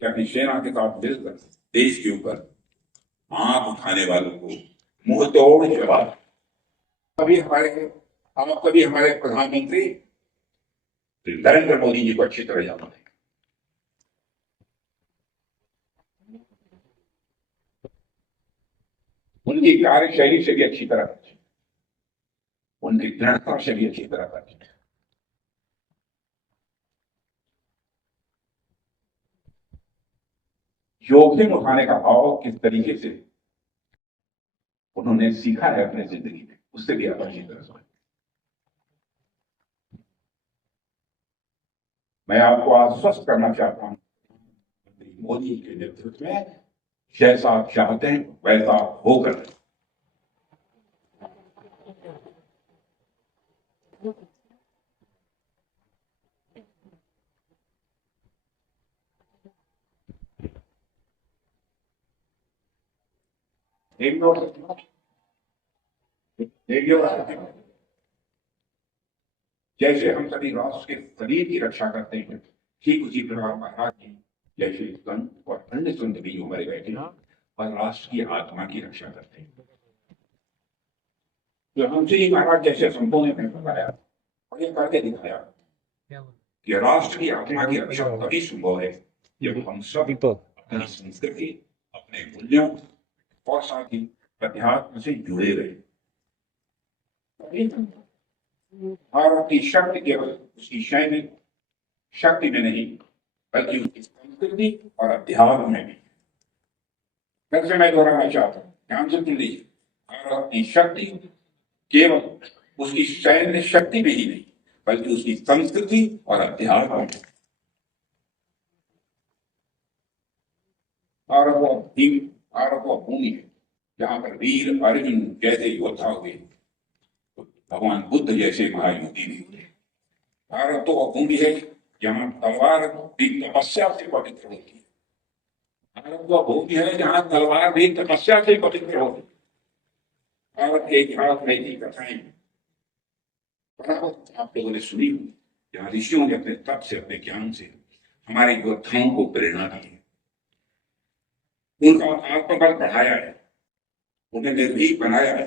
कि अपनी सेना के साथ मिलकर देश के ऊपर आंख उठाने वालों को मुंह तोड़ जवाब। कभी हमारे आप कभी हमारे प्रधानमंत्री नरेंद्र मोदी जी को अच्छी तरह जानते हैं। उनकी कार्यशैली से भी अच्छी तरह परिचित, उनकी दृढ़ता से भी अच्छी तरह परिचित है। जोखिम उठाने का भाव किस तरीके से उन्होंने सीखा है अपनी जिंदगी में, उससे भी आप अच्छी तरह समझ। मैं आपको आश्वस्त करना चाहता हूं, मोदी के नेतृत्व में जैसा आप चाहते हैं वैसा होकर जैसे हम सभी राष्ट्र के शरीर की रक्षा करते हैं, ठीक उसी प्रकार महाराज जी जैसे संत और अन्य संत भी जो मरे बैठे हैं और राष्ट्र की आत्मा की रक्षा करते हैं। तो हमसे ही महाराज जैसे संतों ने बताया और ये करके दिखाया कि राष्ट्र की आत्मा की रक्षा तभी संभव है जब हम सब अपनी संस्कृति, अपने मूल्यों और साथ ही अध्यात्म से जुड़े रहे। भारत की शक्ति केवल उसकी सैनिक शक्ति में नहीं बल्कि उसकी संस्कृति और अध्यात्म में भी। फिर से मैं दोहराना चाहता हूँ, ध्यान से सुन लीजिए। भारत की शक्ति केवल उसकी सैन्य शक्ति में ही नहीं बल्कि उसकी संस्कृति और अध्यात्म में। भारत वह भूमि है जहां पर वीर अर्जुन जैसे योद्धा हुए, भगवान बुद्ध जैसे महायोगी भी हुए। भारत तो वह भूमि है जहां तलवार भी तपस्या से पवित्र होती है। भारत वह भूमि है जहां तलवार भी तपस्या से पवित्र होती है। भारत के इतिहास में ऐसी कथाएं बराबर आप लोगों ने सुनी होगी, जहां ऋषियों ने अपने तप से, अपने ज्ञान से हमारे योद्धाओं को प्रेरणा दी है, उनका आत्मबल बढ़ाया है, उन्हें निर्भीक बनाया है,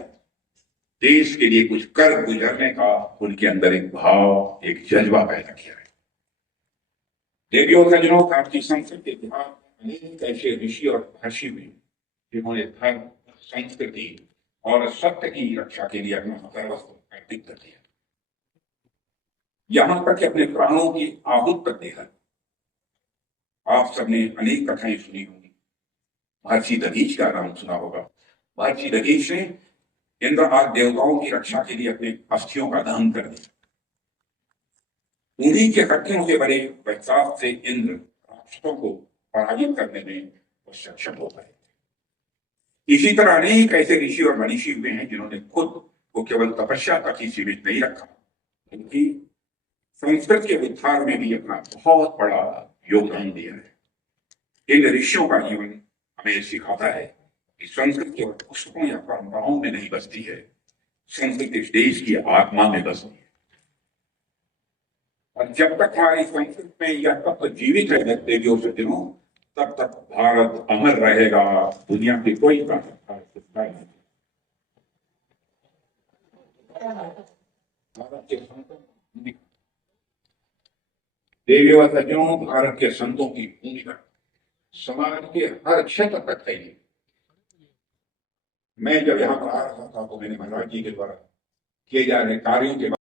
देश के लिए कुछ कर गुजरने का उनके अंदर एक भाव, एक जज्बा पैदा किया है। देवियों और सज्जनों, भारतीय संस्कृति इतिहास में अनेक ऐसे ऋषि और महर्षि हुए जिन्होंने धर्म, संस्कृति और सत्य की रक्षा के लिए अपना सर्वस्व अर्पित कर दिया, यहां तक कि अपने प्राणों की आहुत कर दिया। आप सबने अनेक कथाएं सुनी होंगी, महर्षि दधीच का नाम सुना होगा। महर्षि दधीच ने इंद्र आदि देवताओं की रक्षा के लिए अपने अस्थियों का दान कर दिया। उन्हीं के हड्डियों से बने वैशाख से इंद्र राक्षसों को पराजित करने में वो सक्षम हो गए। इसी तरह अनेक ऐसे ऋषि और मनीषी हुए हैं जिन्होंने खुद को केवल तपस्या तक ही सीमित नहीं रखा, बल्कि संस्कृत के उद्धार में भी अपना बहुत बड़ा योगदान दिया है। इन ऋषियों का जीवन हमें सिखाता है कि संस्कृत केवल पुस्तकों या परंपराओं में नहीं बसती है, संस्कृत इस देश की आत्मा में बसती है। और जब तक हमारी संस्कृत में यह तत्व जीवित रहे देवियों सज्जनों, तब तक भारत अमर रहेगा, दुनिया की कोई ताकत नहीं। भारत के संतों, देवियों और सज्जनों, भारत के संतों की भूमिका समाज के हर क्षेत्र तक फैली। मैं जब यहाँ पर आ रहा था तो मैंने महाराज जी के द्वारा किए जा रहे कार्यों के